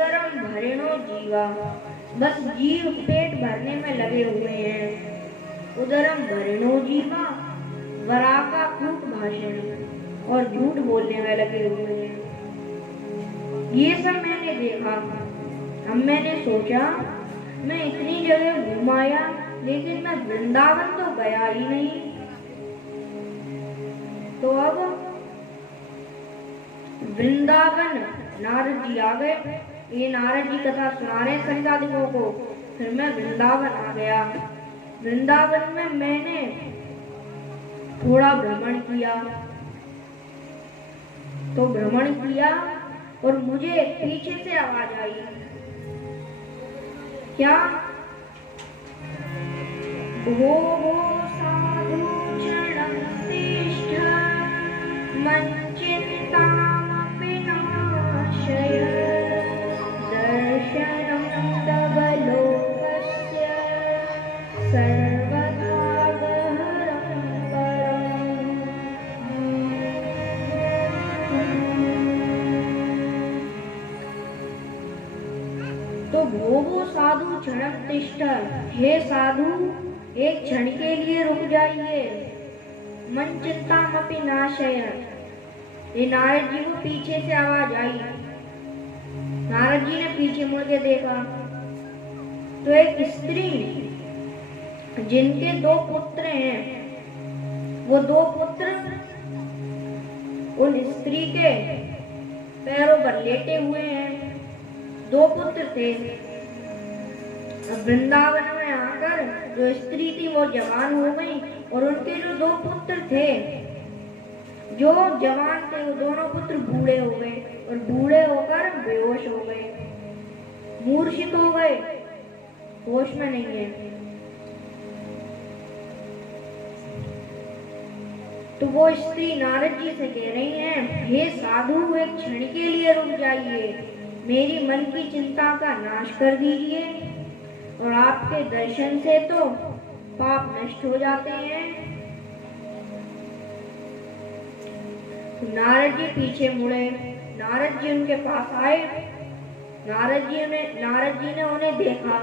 उदरम भरेणो जीवा, बस जीव पेट भरने में लगे हुए हैं। उदरम भरेणो जीवा, वराका कूट भाषण, और झूठ बोलने में लगे हुए हैं। ये सब मैंने देखा। अब मैंने सोचा मैं इतनी जगह घुमाया, लेकिन मैं वृंदावन तो गया ही नहीं। तो अब वृंदावन नारद जी आ गए। ये नारद जी कथा सुना रहे संसाधिकों को। फिर मैं वृंदावन आ गया। वृंदावन में मैंने थोड़ा भ्रमण किया। तो भ्रमण किया और मुझे पीछे से आवाज आई, क्या? वो साधु चरणं तिष्ठ मच्चिन्तामपि नाशय, दर्शनं तव लोकस्य सर्वभागहरं परम्। तो भोगो साधु क्षणं तिष्ठ, हे साधु एक क्षण के लिए रुक जाइए। मन चिंतामपि नाशय, ये नारद जी को पीछे से आवाज आई। नारद जी ने पीछे मुड़ के देखा तो एक स्त्री जिनके 2 पुत्र हैं, वो 2 पुत्र उन स्त्री के पैरों पर लेटे हुए हैं। 2 पुत्र थे। वृंदावन में आकर जो स्त्री थी वो जवान हो गई, और उनके जो 2 पुत्र थे जो जवान थे, वो दोनों पुत्र बूढ़े हो गए, और बूढ़े होकर बेहोश हो गए, मूर्छित हो गए, होश में नहीं है। तो वो स्त्री नारद जी से कह रही हैं, हे साधु एक क्षण के लिए रुक जाइए, मेरी मन की चिंता का नाश कर दीजिए, और आपके दर्शन से तो पाप नष्ट हो जाते हैं। नारद जी पीछे मुड़े। नारद जी उनके पास आए। नारद जी ने उन्हें देखा।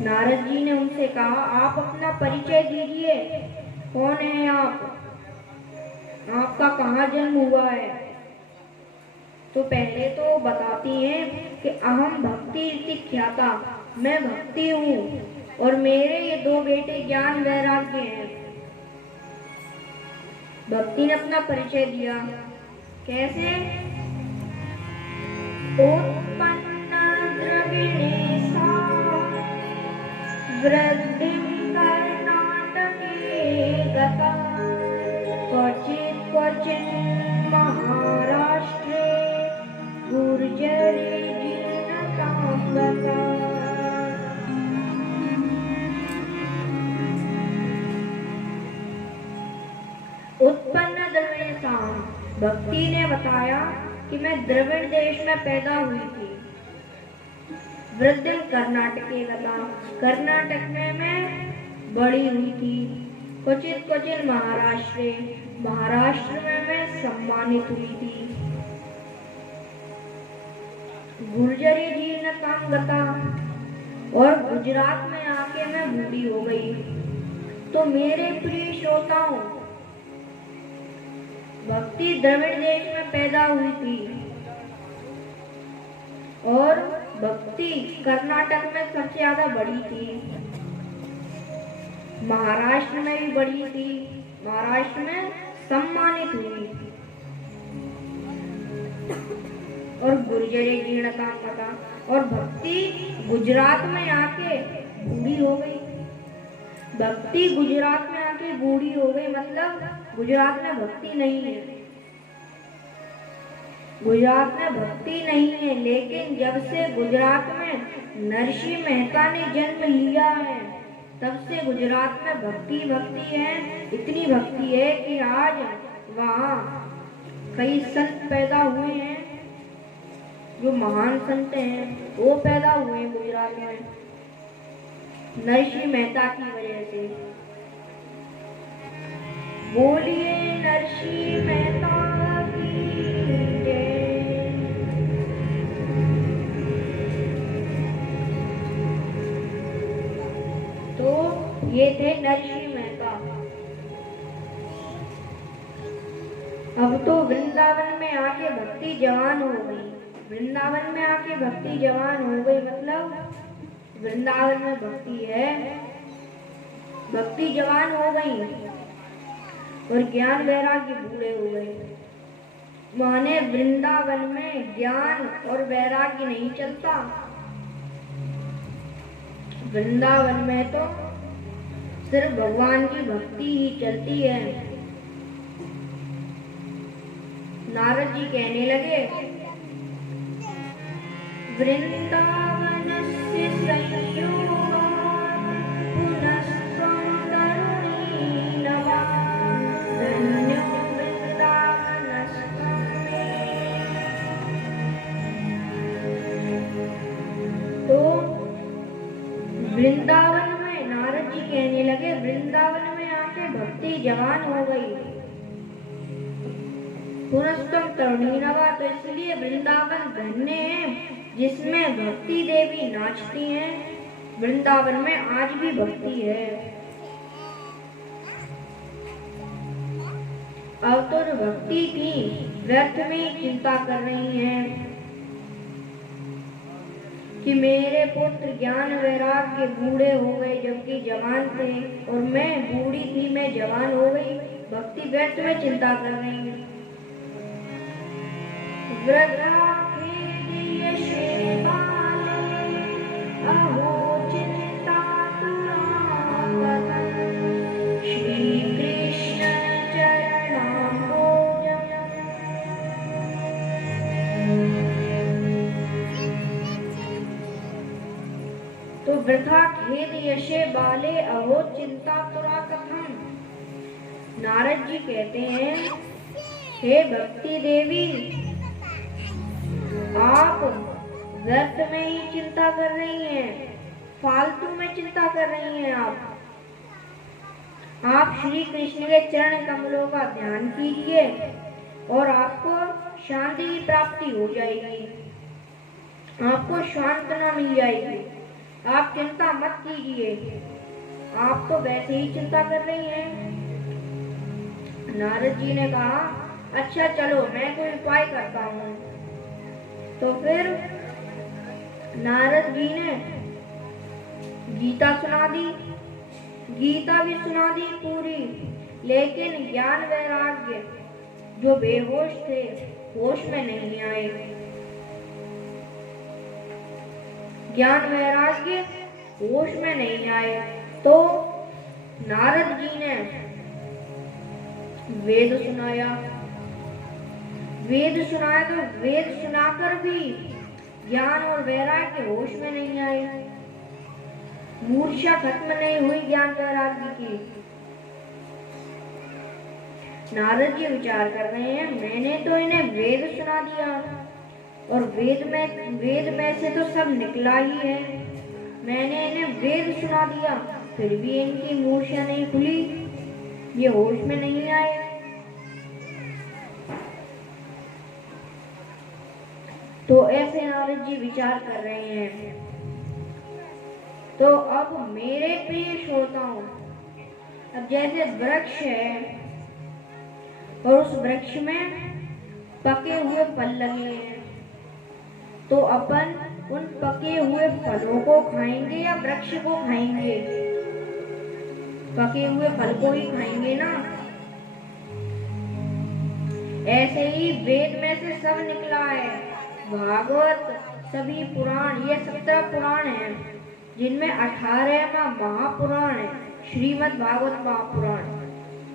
नारद जी ने उनसे कहा, आप अपना परिचय दीजिए, कौन है आप? आपका कहाँ जन्म हुआ है? तो पहले तो बताती हैं कि अहम भक्ति इति ख्याता, मैं भक्ति हूँ, और मेरे ये 2 बेटे ज्ञान वैराग्य हैं। भक्ति ने अपना परिचय दिया। कैसे? उत्पन्न द्रविणे सा वृद्धिं कर्णाटके गता, क्वचित् महाराष्ट्रे गुर्जरे जीर्णतां गता। उत्पन्न द्रविणेषां, भक्ति ने बताया कि मैं द्रविड़ देश में पैदा हुई थी। वृद्धिं कर्नाटके गता, कर्नाटक में मैं बड़ी हुई थी। क्वचित् महाराष्ट्र, महाराष्ट्र में मैं सम्मानित हुई थी। गुर्जरी जीर्णतां गता, और गुजरात में आके मैं बूढ़ी हो गई। तो मेरे प्रिय श्रोताओं, भक्ति द्रविड़ देश में पैदा हुई थी, और भक्ति कर्नाटक में सबसे ज्यादा बड़ी थी, महाराष्ट्र में भी बड़ी थी, महाराष्ट्र में सम्मानित हुई, और गुर्जरे जीर्णता कथा, और भक्ति गुजरात में आके बूढ़ी हो गई। भक्ति गुजरात में आके बूढ़ी हो गई मतलब गुजरात में भक्ति नहीं है। गुजरात में भक्ति नहीं है, लेकिन जब से गुजरात में नरसिंह मेहता ने जन्म लिया है, तब से गुजरात में भक्ति है। इतनी भक्ति है कि आज वहाँ कई संत पैदा हुए हैं, जो महान संत हैं, वो पैदा हुए हैं गुजरात में नरसिंह मेहता की वजह से। बोलिए नरसिंह मेहता की जय। ये थे नरसिंह मेहता। अब तो वृंदावन में आके भक्ति जवान हो गई। वृंदावन में आके भक्ति जवान हो गई मतलब वृंदावन में भक्ति है, भक्ति जवान हो गई और ज्ञान वैराग्य बूढ़े हो गए। माने वृंदावन में ज्ञान और वैराग्य नहीं चलता। वृंदावन में तो सिर्फ भगवान की भक्ति ही चलती है। नारद जी कहने लगे, वृंदावनस्य संयोगात् पुनस्त्वं तरुणीनवा धन्यो वृंदावनस्त्वं मे। तो वृंदावन में नारद जी कहने लगे, वृंदावन में आके भक्ति जवान हो गई। पुनस्तम तरुणीनवा, तो इसलिए वृंदावन धन्य है जिसमें भक्ति देवी नाचती हैं। वृंदावन में आज भी भक्ति है। अब तो जो भक्ति थी व्यर्थ में चिंता कर रही हैं कि मेरे पुत्र ज्ञान वैराग्य बूढ़े हो गए जबकि जवान थे, और मैं बूढ़ी थी मैं जवान हो गई। भक्ति व्यर्थ में चिंता कर रही है। वृथा खेदयसे बाले अहो चिन्तातुरां श्रीकृष्ण चरणाम्बोजम्। तो वृथा खेदयसे बाले अहो चिन्तातुरा कथम्। नारद जी कहते हैं, हे भक्ति देवी, आप व्यर्थ में ही चिंता कर रही हैं, फालतू में चिंता कर रही हैं। आप श्री कृष्ण के चरण कमलों का ध्यान कीजिए और आपको शांति की प्राप्ति हो जाएगी, आपको सांत्वना मिल जाएगी। आप चिंता मत कीजिए, आप तो वैसे ही चिंता कर रही हैं। नारद जी ने कहा, अच्छा चलो मैं कोई उपाय करता हूँ। तो फिर नारद जी ने गीता सुना दी। गीता भी सुना दी पूरी, लेकिन ज्ञान वैराग्य जो बेहोश थे होश में नहीं आए। ज्ञान वैराग्य होश में नहीं आए तो नारद जी ने वेद सुनाया। वेद सुनाया तो वेद सुनाकर भी ज्ञान और वैराग्य होश में नहीं आए, मूर्छा खत्म नहीं हुई ज्ञान वैराग्य की। नारद जी विचार कर रहे हैं, मैंने तो इन्हें वेद सुना दिया और वेद में से तो सब निकला ही है। मैंने इन्हें वेद सुना दिया फिर भी इनकी मूर्छा नहीं खुली, ये होश में नहीं आए। तो ऐसे नारद जी विचार कर रहे हैं। तो अब मेरे प्रिय श्रोताओं, अब जैसे वृक्ष है और उस वृक्ष में पके हुए फल लगे हैं, तो अपन उन पके हुए फलों को खाएंगे या वृक्ष को खाएंगे? पके हुए फल को ही खाएंगे ना। ऐसे ही वेद में से सब निकला है, भागवत, सभी पुराण, ये 17 पुराण हैं जिनमें 18वां महापुराण है श्रीमद् भागवत महापुराण,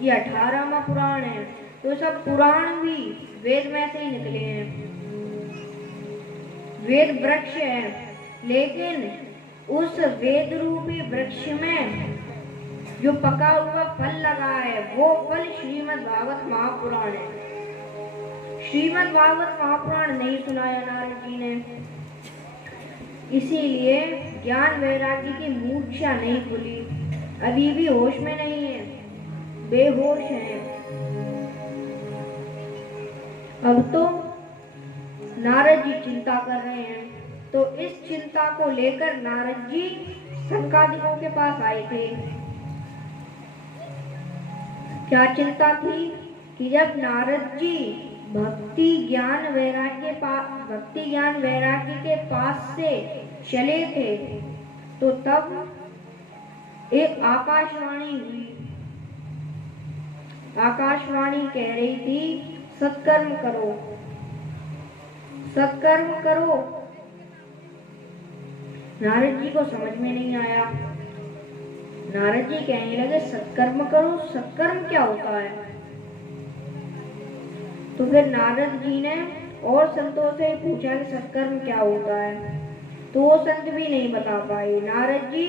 ये 18वां पुराण है। तो सब पुराण भी वेद में से ही निकले हैं। वेद वृक्ष है, लेकिन उस वेद रूपी वृक्ष में जो पका हुआ फल लगा है वो फल श्रीमद् भागवत महापुराण है। श्रीमद् भागवत महापुराण नहीं सुनाया नारद जी ने, इसीलिए ज्ञान वैराग्य की मूर्छा नहीं खुली, अभी भी होश में नहीं है, बेहोश है। अब तो नारद जी चिंता कर रहे हैं। तो इस चिंता को लेकर नारद जी सनकादिकों के पास आए थे। क्या चिंता थी कि जब नारद जी भक्ति ज्ञान वैराग्य के पास से चले थे तो तब एक आकाशवाणी हुई। आकाशवाणी कह रही थी, सत्कर्म करो, सत्कर्म करो। नारद जी को समझ में नहीं आया। नारद जी कहने लगे, सत्कर्म करो, सत्कर्म क्या होता है? तो फिर नारद जी ने और संतों से पूछा कि सत्कर्म क्या होता है, तो वो संत भी नहीं बता पाए। नारद जी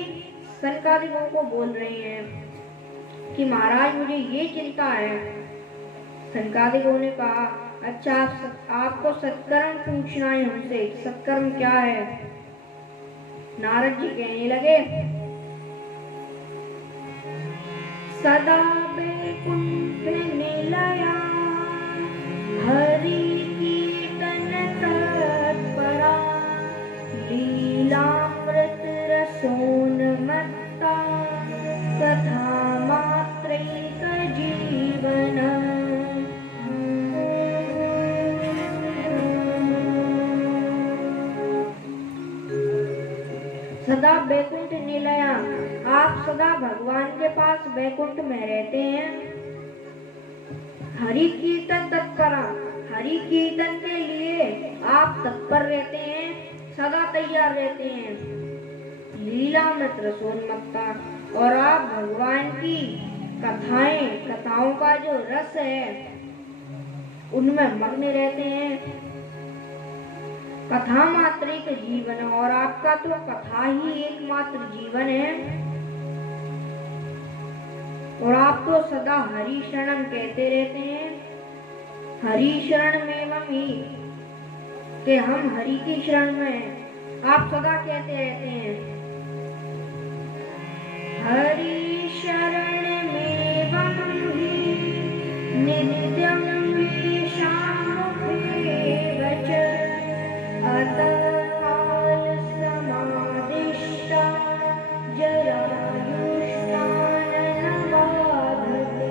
सनकादिकों को बोल रहे हैं कि महाराज मुझे ये चिंता है। सनकादिकों ने कहा, अच्छा आपको सत्कर्म पूछना है हमसे, सत्कर्म क्या है? नारद जी कहने लगे, सदा बैकुंठ निलया हरि कीर्तन तत्परा लीलामृत रसोन्मत्ता कथा मात्रैक जीवन। सदा बैकुंठ निलया, आप सदा भगवान के पास बैकुंठ में रहते हैं। हरि कीर्तन तत्परा, हरि कीर्तन के लिए आप तत्पर रहते हैं, सदा तैयार रहते हैं। लीलामृत रसोन्मत्ता, और आप भगवान की कथाओं का जो रस है उनमें मग्न रहते हैं। कथा मात्रिक जीवन, और आपका तो कथा ही एकमात्र जीवन है। और आप तो सदा हरि शरणम कहते रहते हैं, हरि शरण में ही, कि हम हरि की शरण में हैं। आप सदा कहते रहते हैं, हरि शरण में ही नित्यम वच अतकाल समादिष्टा जरायुष्मान बाधते।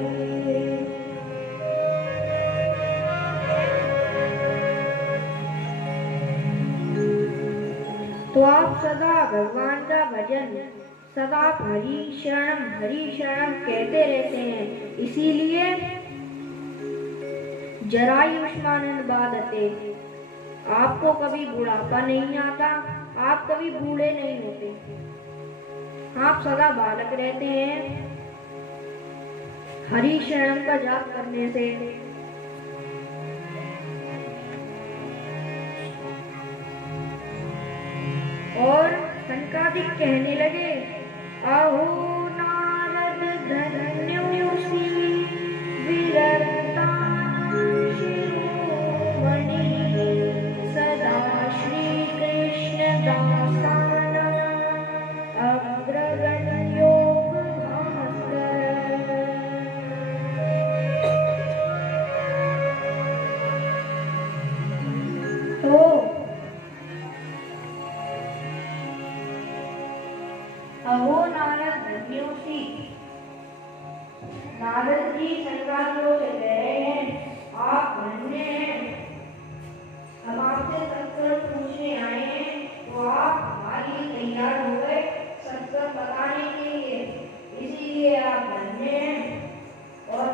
तो आप सदा भगवान का भजन, सदा हरि शरणम कहते रहते हैं। इसीलिए जरायुष्मान बाधते, आपको कभी बुढ़ापा नहीं आता, आप कभी बूढ़े नहीं होते, आप सदा बालक रहते हैं हरि शरण का जाप करने से। और सनकादिक कहने लगे, अहो नारद धन्योऽसि विरता शिरोमणि सदा श्री कृष्ण दासाना अग्रगण्यो भास्कर। तो अहो नारद धन्योऽसि, नारद जी सनकादिकों से कह रहे हैं, आप धन्य हैं। हम आपसे सत्कर्म पूछने आए हैं, तो आप हमारे लिए तैयार हो गए सत्कर्म बताने के लिए, इसीलिए आप धन्य हैं। और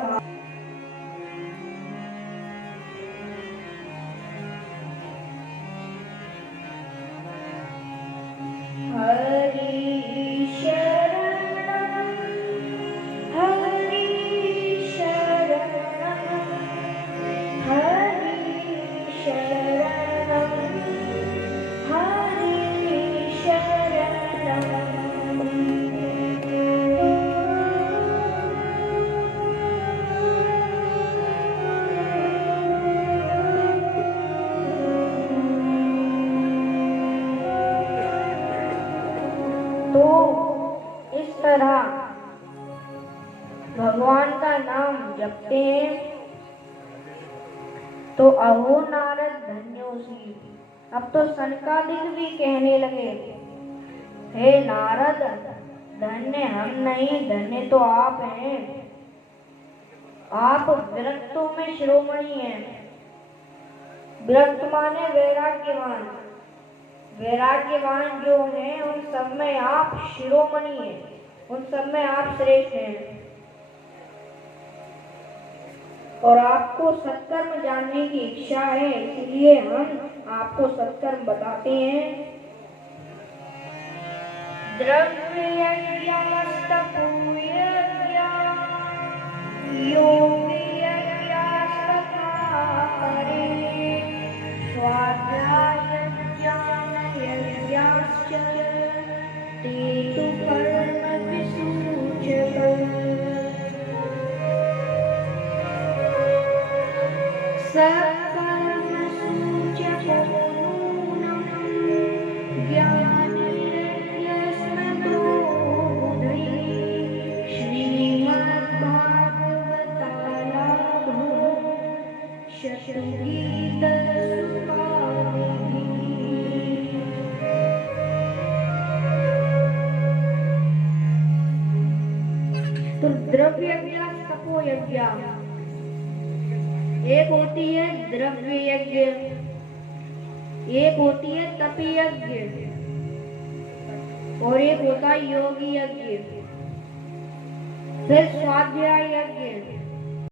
भगवान का नाम जपते हैं तो अहो नारद धन्योऽसि। अब तो सनकादिक भी कहने लगे, हे नारद, धन्य हम नहीं, धन्य तो आप हैं। आप विरक्तों में शिरोमणि हैं। विरक्त माने वैराग्यवान। वैराग्यवान जो हैं उन सब में आप शिरोमणि हैं, उन सब में आप श्रेष्ठ हैं। और आपको सत्कर्म जानने की इच्छा है, इसलिए हम आपको सत्कर्म बताते हैं। द्रव्य यज्ञस्तपो यज्ञा योग यज्ञस्तथा परे स्वाध्याय ज्ञान यज्ञाश्च ते तु कर्म विसूचक। सकर्म सूचको नूनं ज्ञान यज्ञस्मतो बुद्धि श्रीमद्भागवतालाभो शतगीतसुखावलिः। तो द्रव्य यज्ञ तपो यज्ञ, एक होती है द्रव्य यज्ञ, एक होती है तप यज्ञ, और एक होता है योगी यज्ञ, फिर स्वाध्याय यज्ञ,